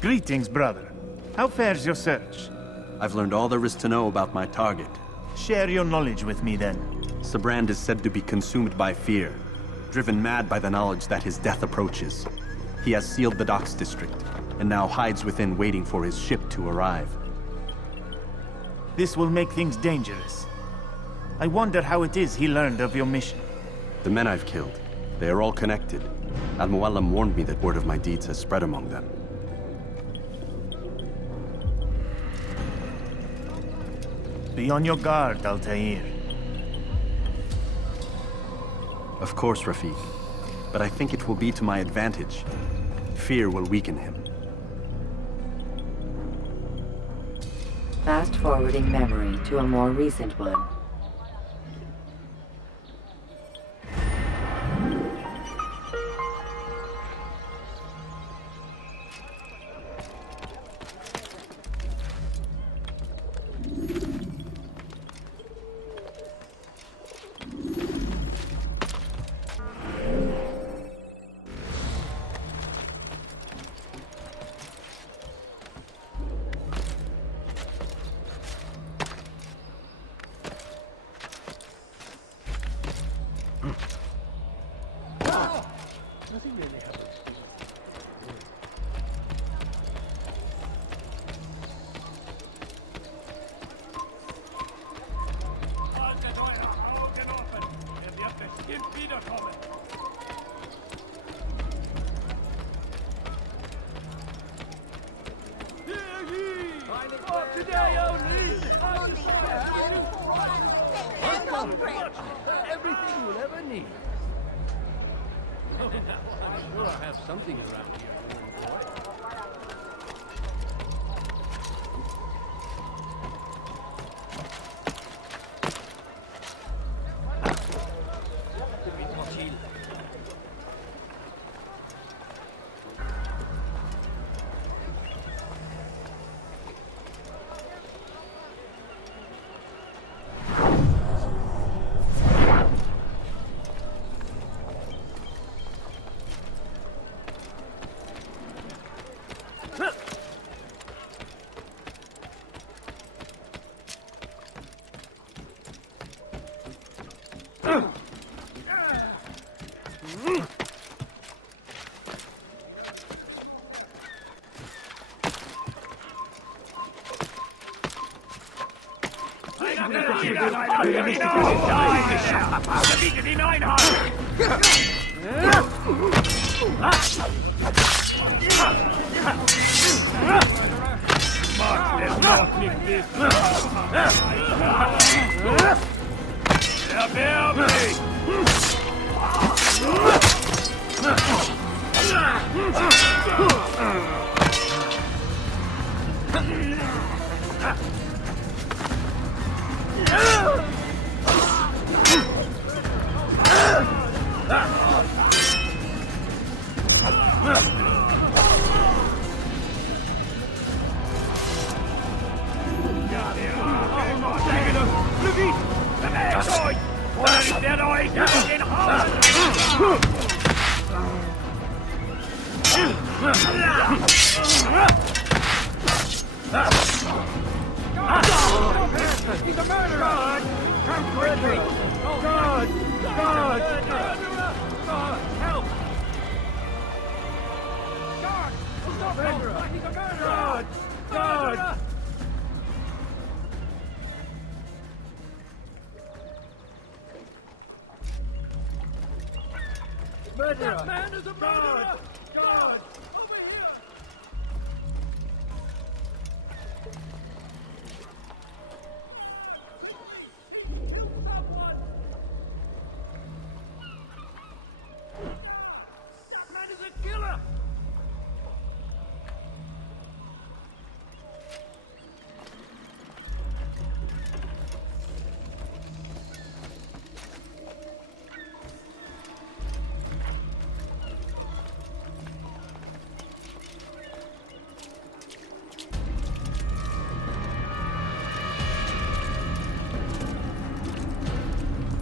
Greetings, brother. How fares your search? I've learned all there is to know about my target. Share your knowledge with me, then. Sibrand is said to be consumed by fear, driven mad by the knowledge that his death approaches. He has sealed the docks district, and now hides within waiting for his ship to arrive. This will make things dangerous. I wonder how it is he learned of your mission. The men I've killed, they are all connected. Al-Mualim warned me that word of my deeds has spread among them. Be on your guard, Altair. Of course, Rafiq. But I think it will be to my advantage. Fear will weaken him. Fast-forwarding memory to a more recent one. Everything you'll ever need. I'm sure I have something around here. He's a murderer! Come quickly! God! God! God! Help! God! Stop him! He's a murderer! God! God! Murderer! That man is a murderer! God! Over here!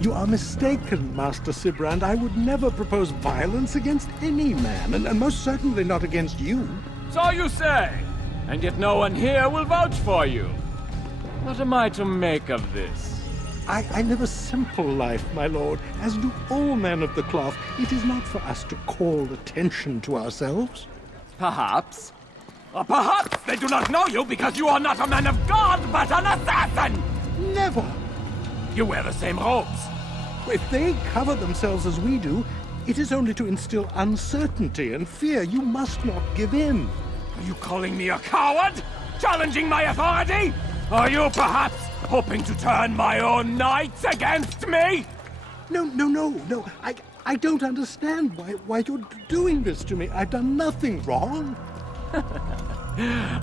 You are mistaken, Master Sibrand. I would never propose violence against any man, and most certainly not against you. So you say, and yet no one here will vouch for you. What am I to make of this? I live a simple life, my lord, as do all men of the cloth. It is not for us to call attention to ourselves. Perhaps. Or perhaps they do not know you because you are not a man of God, but an assassin! Never! You wear the same robes. If they cover themselves as we do, it is only to instill uncertainty and fear. You must not give in. Are you calling me a coward? Challenging my authority? Are you perhaps hoping to turn my own knights against me? No. I don't understand why you're doing this to me. I've done nothing wrong.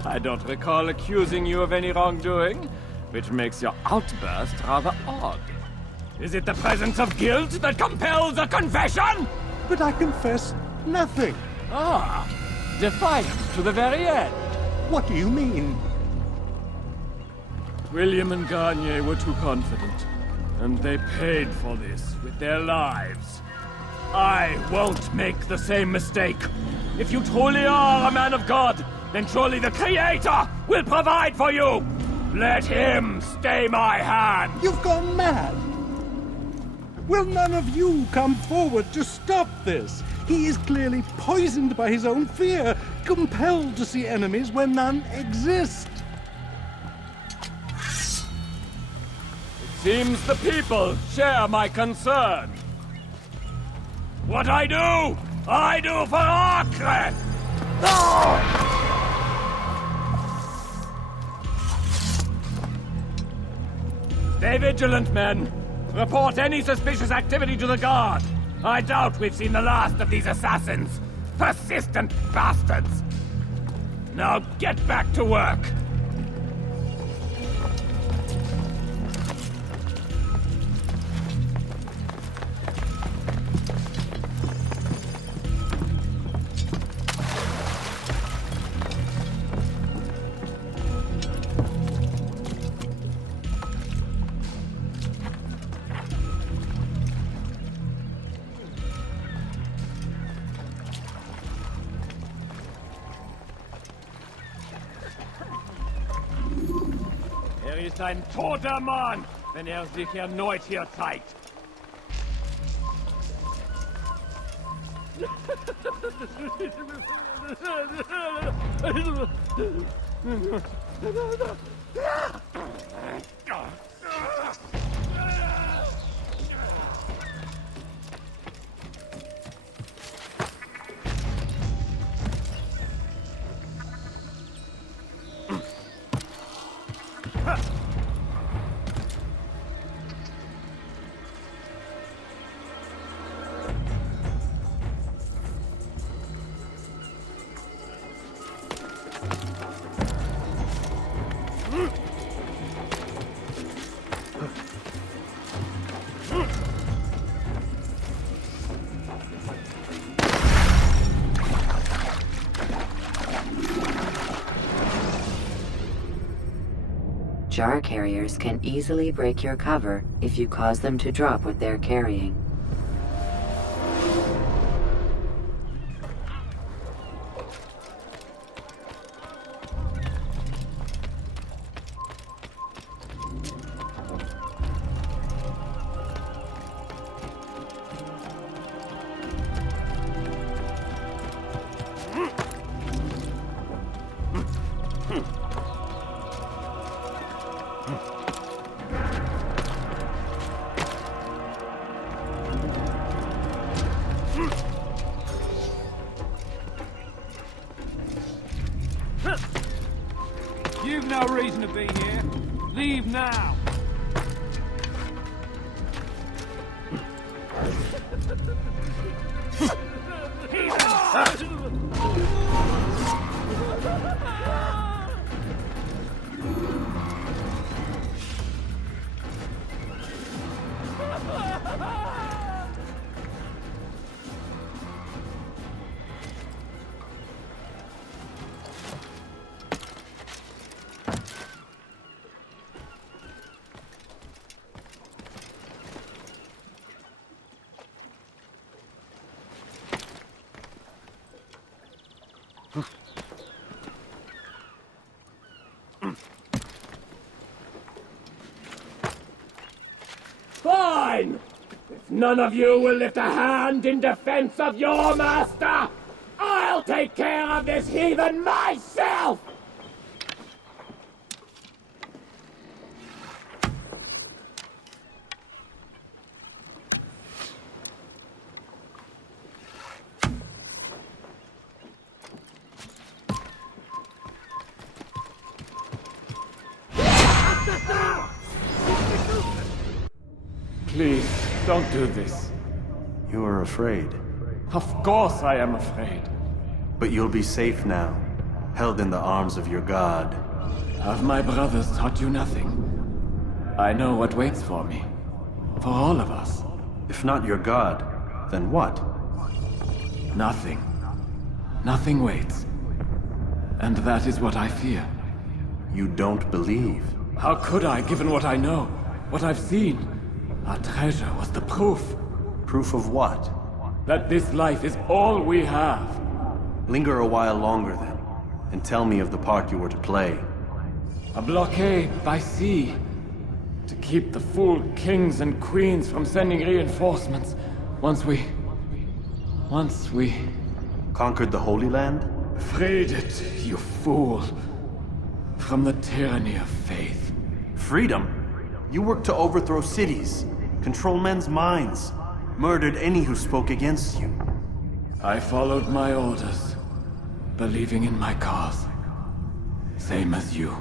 I don't recall accusing you of any wrongdoing, which makes your outburst rather odd. Is it the presence of guilt that compels a confession? But I confess nothing. Ah, defiant to the very end. What do you mean? William and Garnier were too confident, and they paid for this with their lives. I won't make the same mistake. If you truly are a man of God, then surely the Creator will provide for you! Let him stay my hand! You've gone mad! Will none of you come forward to stop this? He is clearly poisoned by his own fear, compelled to see enemies where none exist. Seems the people share my concern. What I do for Arcret! Stay vigilant, men. Report any suspicious activity to the guard. I doubt we've seen the last of these assassins. Persistent bastards. Now get back to work. Ist ein toter Mann, wenn sich erneut hier zeigt. Jar carriers can easily break your cover if you cause them to drop what they're carrying. You've no reason to be here. Leave now. Fine! If none of you will lift a hand in defense of your master, I'll take care of this heathen myself! Please, don't do this. You are afraid. Of course I am afraid. But you'll be safe now, held in the arms of your god. Have my brothers taught you nothing? I know what waits for me. For all of us. If not your god, then what? Nothing. Nothing waits. And that is what I fear. You don't believe. How could I, given what I know? What I've seen? Our treasure was the proof. Proof of what? That this life is all we have. Linger a while longer then, and tell me of the part you were to play. A blockade by sea. To keep the fool kings and queens from sending reinforcements. Once we... Conquered the Holy Land? freed it, you fool. From the tyranny of faith. Freedom? You worked to overthrow cities, control men's minds, murdered any who spoke against you. I followed my orders, believing in my cause. Same as you.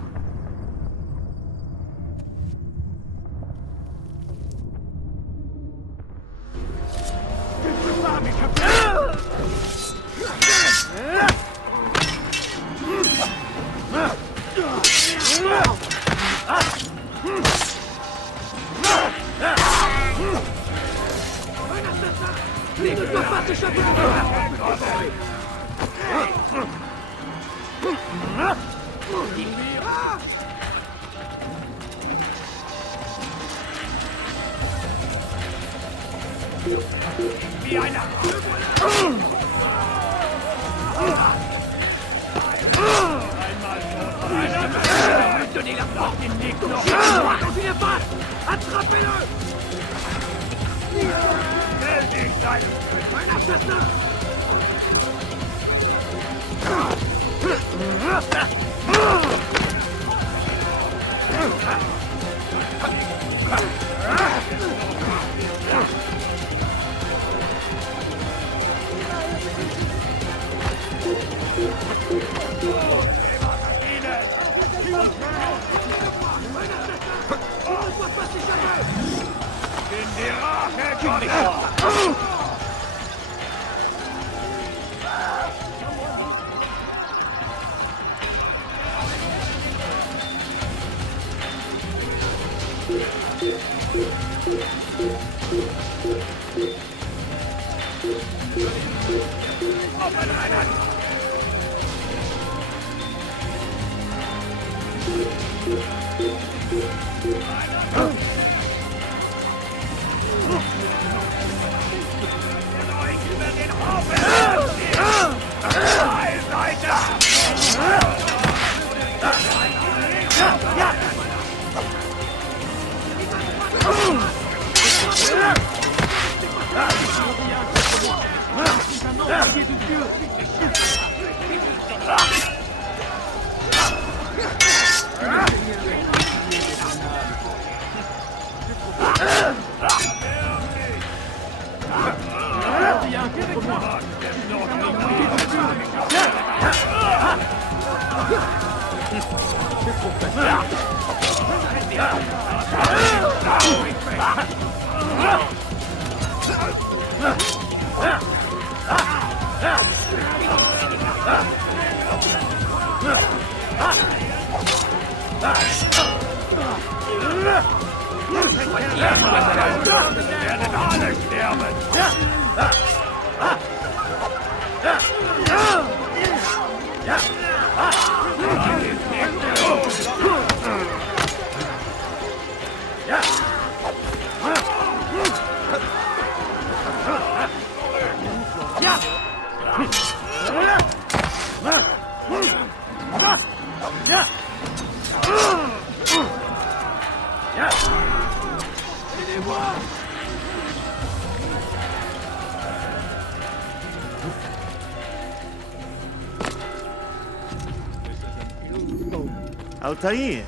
Altair,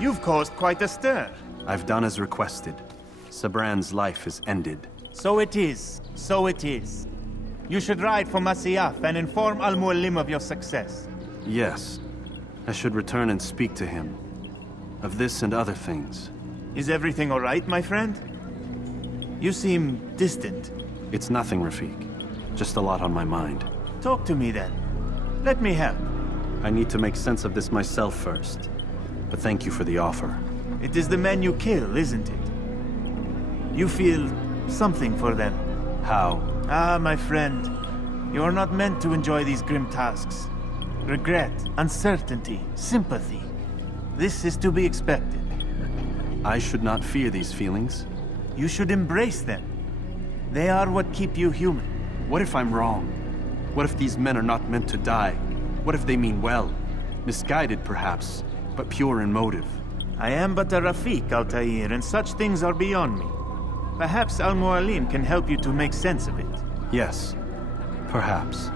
you've caused quite a stir. I've done as requested. Sabran's life is ended. So it is. So it is. You should ride for Masyaf and inform Al-Mualim of your success. Yes. I should return and speak to him. Of this and other things. Is everything all right, my friend? You seem distant. It's nothing, Rafik. Just a lot on my mind. Talk to me then. Let me help. I need to make sense of this myself first. But thank you for the offer. It is the men you kill, isn't it? You feel something for them. How? Ah, my friend. You are not meant to enjoy these grim tasks. Regret, uncertainty, sympathy. This is to be expected. I should not fear these feelings. You should embrace them. They are what keep you human. What if I'm wrong? What if these men are not meant to die? What if they mean well? Misguided, perhaps, but pure in motive. I am but a Rafik, Altair, and such things are beyond me. Perhaps Al-Mualim can help you to make sense of it. Yes, perhaps.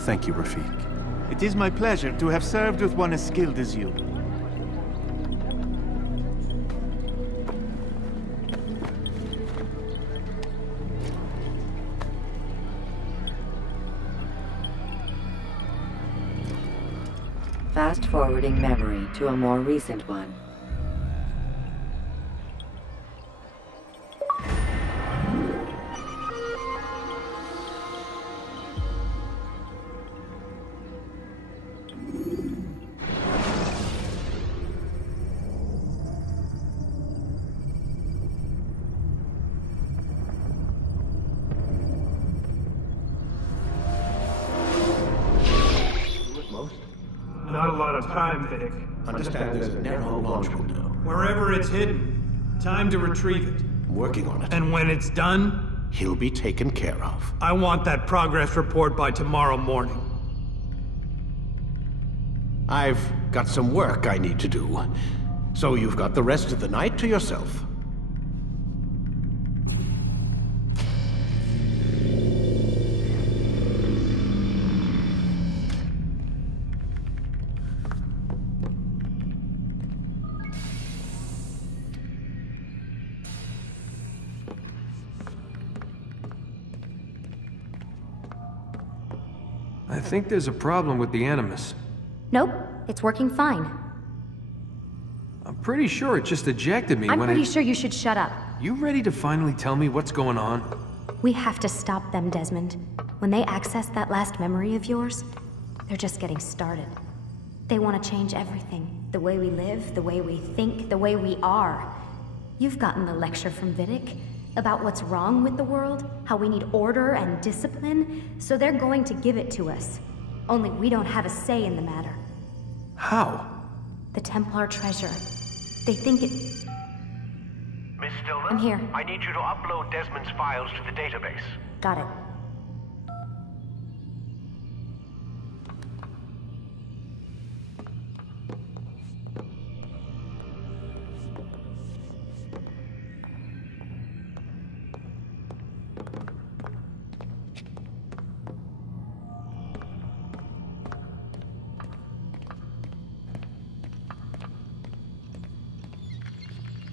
Thank you, Rafik. It is my pleasure to have served with one as skilled as you. Fast-forwarding memory to a more recent one. Not a lot of time, Vic. Understand there's a narrow launch window. Wherever it's hidden, time to retrieve it. I'm working on it. And when it's done, He'll be taken care of. I want that progress report by tomorrow morning. I've got some work I need to do. So you've got the rest of the night to yourself. I think there's a problem with the Animus. Nope, it's working fine. I'm pretty sure it just ejected me I'm when pretty sure you should shut up. You ready to finally tell me what's going on? We have to stop them, Desmond. When they access that last memory of yours, they're just getting started. They want to change everything. The way we live, the way we think, the way we are. You've gotten the lecture from Vidic about what's wrong with the world, how we need order and discipline, so they're going to give it to us. Only we don't have a say in the matter. How? The Templar treasure. They think it... Miss Stillman? I'm here. I need you to upload Desmond's files to the database. Got it.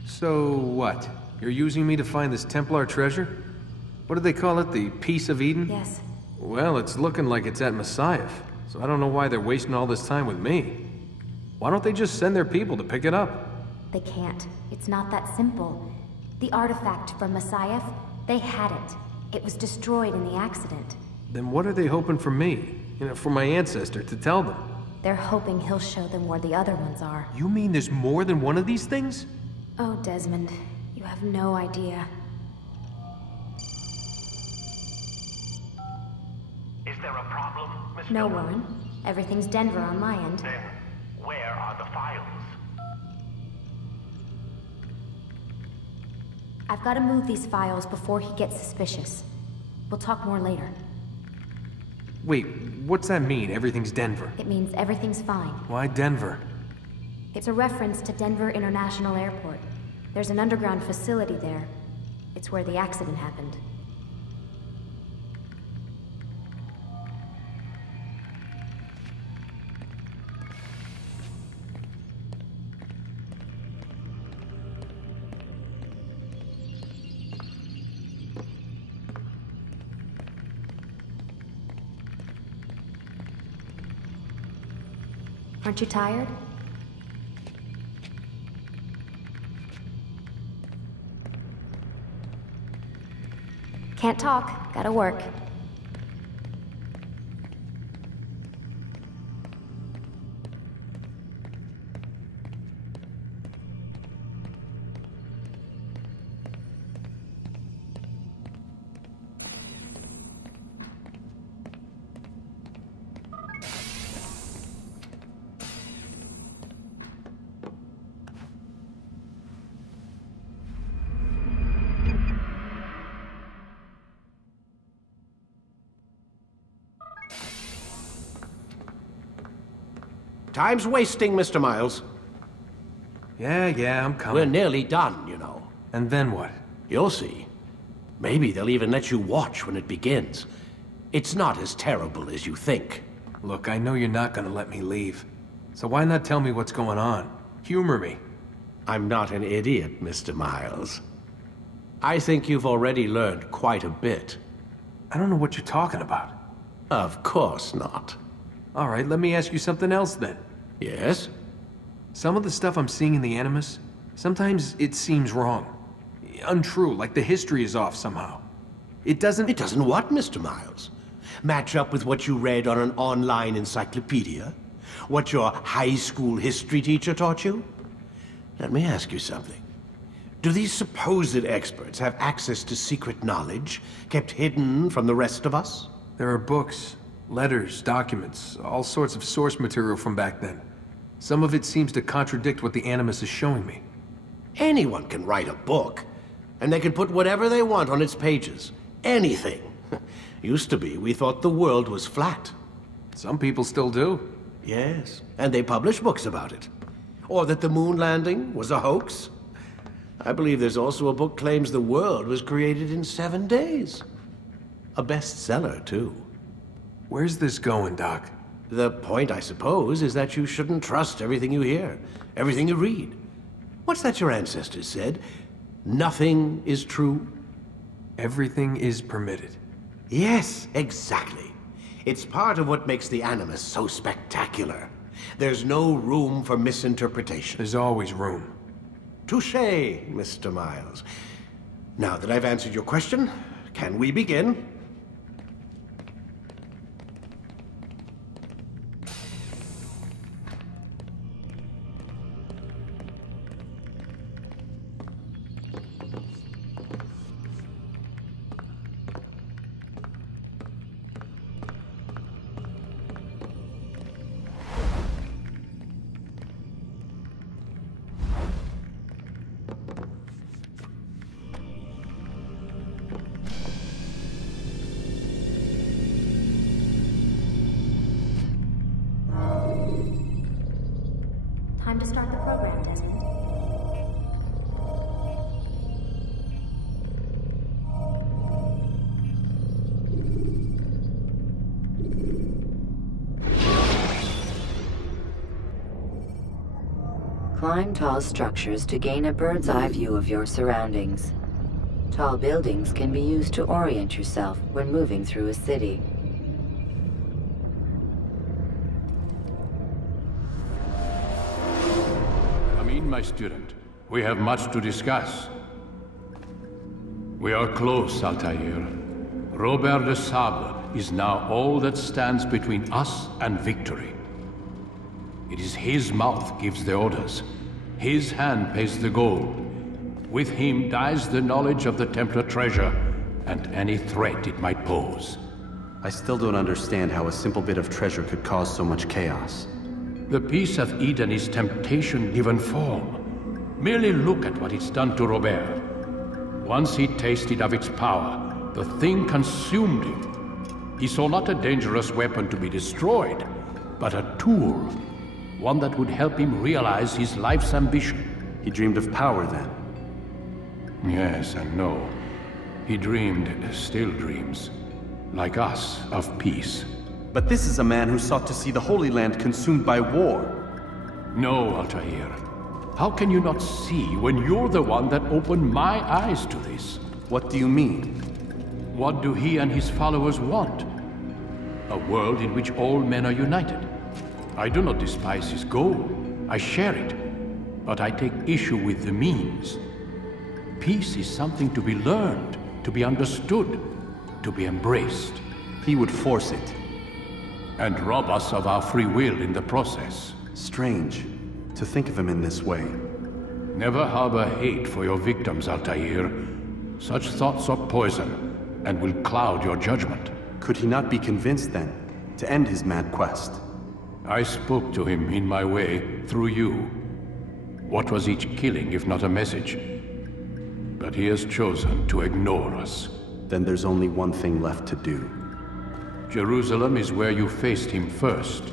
So what? You're using me to find this Templar treasure? What do they call it? The Piece of Eden? Yes. Well, it's looking like it's at Masyaf, so I don't know why they're wasting all this time with me. Why don't they just send their people to pick it up? They can't. It's not that simple. The artifact from Masyaf, they had it. It was destroyed in the accident. Then what are they hoping for me? You know, for my ancestor to tell them? They're hoping he'll show them where the other ones are. You mean there's more than one of these things? Oh, Desmond, you have no idea. Is there a problem, Miss No, Stillman? Warren. Everything's Denver on my end. Then, where are the files? I've got to move these files before he gets suspicious. We'll talk more later. Wait, what's that mean, everything's Denver? It means everything's fine. Why Denver? It's a reference to Denver International Airport. There's an underground facility there. It's where the accident happened. Aren't you tired? Can't talk. Gotta work. Time's wasting, Mr. Miles. Yeah, I'm coming. We're nearly done, you know. And then what? You'll see. Maybe they'll even let you watch when it begins. It's not as terrible as you think. Look, I know you're not gonna let me leave. So why not tell me what's going on? Humor me. I'm not an idiot, Mr. Miles. I think you've already learned quite a bit. I don't know what you're talking about. Of course not. All right, let me ask you something else then. Yes? Some of the stuff I'm seeing in the Animus, sometimes it seems wrong. Untrue, like the history is off somehow. It doesn't what, Mr. Miles? Match up with what you read on an online encyclopedia? What your high school history teacher taught you? Let me ask you something. Do these supposed experts have access to secret knowledge kept hidden from the rest of us? There are books, letters, documents, all sorts of source material from back then. Some of it seems to contradict what the Animus is showing me. Anyone can write a book, and they can put whatever they want on its pages. Anything. Used to be, we thought the world was flat. Some people still do. Yes, and they publish books about it. Or that the moon landing was a hoax. I believe there's also a book claims the world was created in 7 days. A bestseller, too. Where's this going, Doc? The point, I suppose, is that you shouldn't trust everything you hear, everything you read. What's that your ancestors said? Nothing is true? Everything is permitted. Yes, exactly. It's part of what makes the Animus so spectacular. There's no room for misinterpretation. There's always room. Touché, Mr. Miles. Now that I've answered your question, can we begin? Time to start the program, Desmond. Climb tall structures to gain a bird's eye view of your surroundings. Tall buildings can be used to orient yourself when moving through a city. My student, we have much to discuss. We are close, Altair. Robert de Sable is now all that stands between us and victory. It is his mouth gives the orders. His hand pays the gold. With him dies the knowledge of the Templar treasure and any threat it might pose. I still don't understand how a simple bit of treasure could cause so much chaos. The Peace of Eden is temptation given form. Merely look at what it's done to Robert. Once he tasted of its power, the thing consumed him. He saw not a dangerous weapon to be destroyed, but a tool. One that would help him realize his life's ambition. He dreamed of power then? Yes and no. He dreamed, still dreams, like us, of peace. But this is a man who sought to see the Holy Land consumed by war. No, Altair. How can you not see when you're the one that opened my eyes to this? What do you mean? What do he and his followers want? A world in which all men are united. I do not despise his goal. I share it. But I take issue with the means. Peace is something to be learned, to be understood, to be embraced. He would force it. And rob us of our free will in the process. Strange to think of him in this way. Never harbor hate for your victims, Altair. Such thoughts are poison, and will cloud your judgment. Could he not be convinced, then, to end his mad quest? I spoke to him in my way, through you. What was each killing if not a message? But he has chosen to ignore us. Then there's only one thing left to do. Jerusalem is where you faced him first.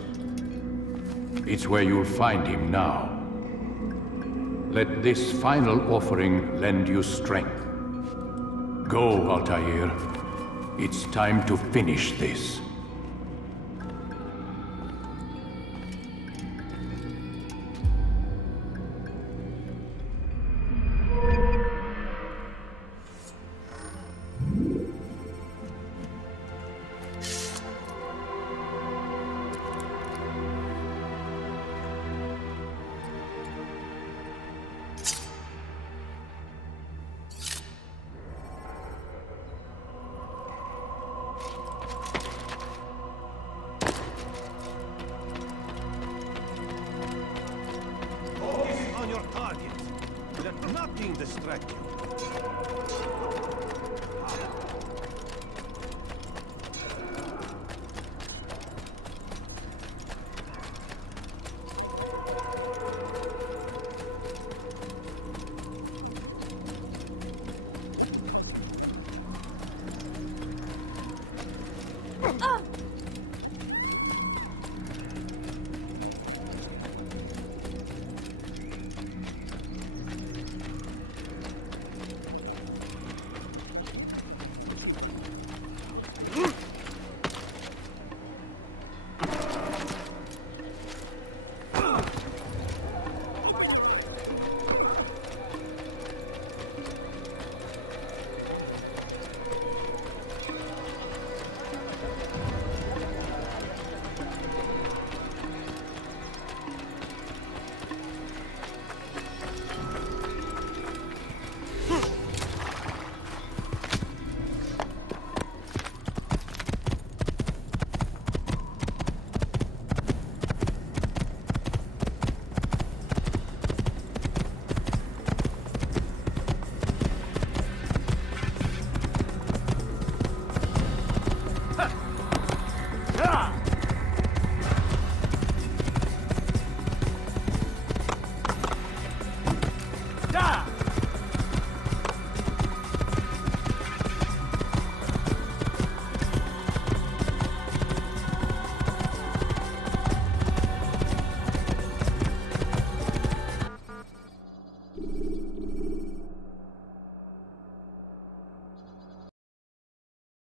It's where you'll find him now. Let this final offering lend you strength. Go, Altair. It's time to finish this. Distract you. Oh!